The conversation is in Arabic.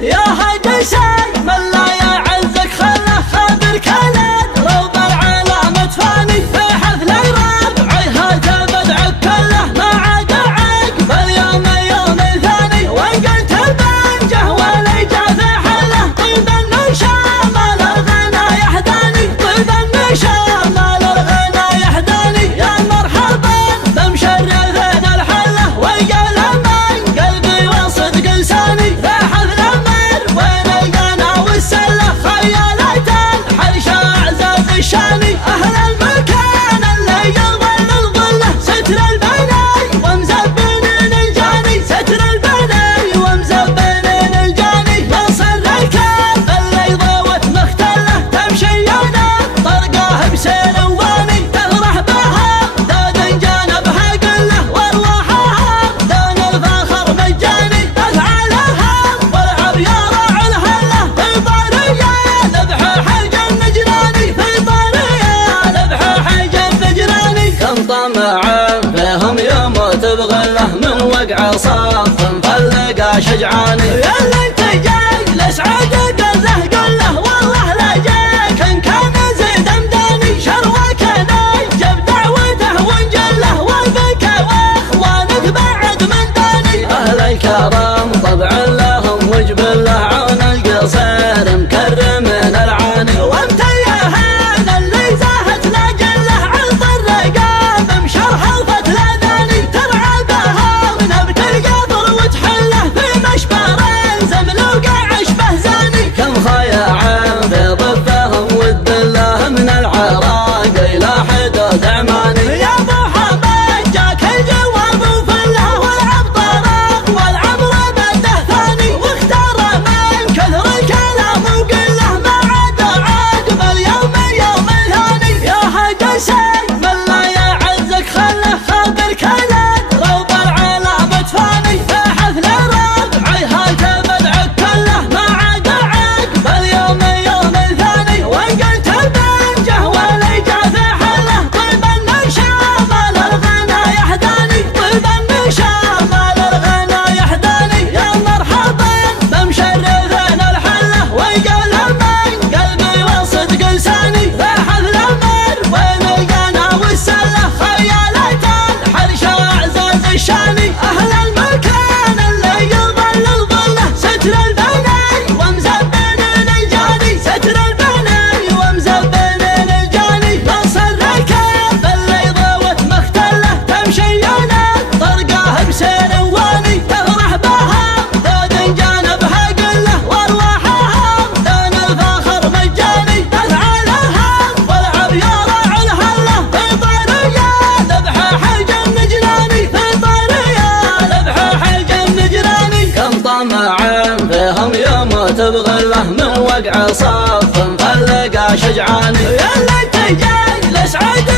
يا هدي شي من لا يعزك خله خابر كلد روب العالم تفاني في حفل الربع هذا بدعك كله ما عاد عقب اليوم يوم ثاني وان قلت البنجه ولي جا في حله طيب النشام الغنى يحداني طيب النشام الغنى يحداني يا مرحبا بمشرفين الحله ويقال من قلبي وصدق لساني في حفل المر وين القنا والسله خيالات الحرش اعزاز الشاني اهل المكان اللي يظل الظله ستر البني ومزبنين الجاني ستر البني ومزبنين الجاني نصر الكاف اللي ضوت مختله تمشي يونا طرقاه بسير واني تفرح بها داد جانبها قله وارواحها دون الفخر مجاني افعالها والعب يا راعي الهله في طاريه ذبح حجم جناني في طاريه ذبح حجم جناني كم طمع فيهم يموت بغله من وقع صف مفلقه شجعاني يلا انت جاي لسعد قله والله لا جاك ان كان زيد مداني شروك نجب دعوته ونجله وبك واخوانك بعد من داني اهل الكرم طبع لهم وجبل له عون القصير مكرمين العاني وانت يا هذا اللي زاهت لاجله عرض الرقاب مشرح الفتل ذاني ترعى بها ونبت القبر وتحله في مشبر زملوق عشبه زاني كم خياع في ضفهم والدله من العراق الى حدود عماني يا ابو حمد جاك الجواب وفله والعب طرق والعمر بده ثاني واختار من كثر الكلام وقله ما عاد عقب اليوم يوم ثاني يا هدي شي من لا يعزك خله خابر كلد روب العالم تفاني في حفل الربع هذا بدعك كله ما عاد عقب اليوم يوم ثاني وان قلت البنجه ولي جا في حله طيب النشام الغنى يحداني طيب النشام الغنى يحداني يا مرحبا بمشرفين الحله ويقال من قلبي وصدق لساني في حفل المر وين القنا والسله خيالات الحرش اعزاز الشاني اهل المكان اللي يظل الظله ستر البني ومزبنين الجاني ستر البني ومزبنين الجاني نصر الكاف اللي ضوت مختله تمشي يونا طرقاه بسير واني تفرح بها داد جانبها قله وارواحها دون الفخر مجاني افعالها والعب يا راعي الهله في طاريه ذبح حجم جناني في طاريه ذبح حجم جناني كم طمع فيهم يموت بغله من وقع صف مفلقه شجعاني يلا انت جاي لسعد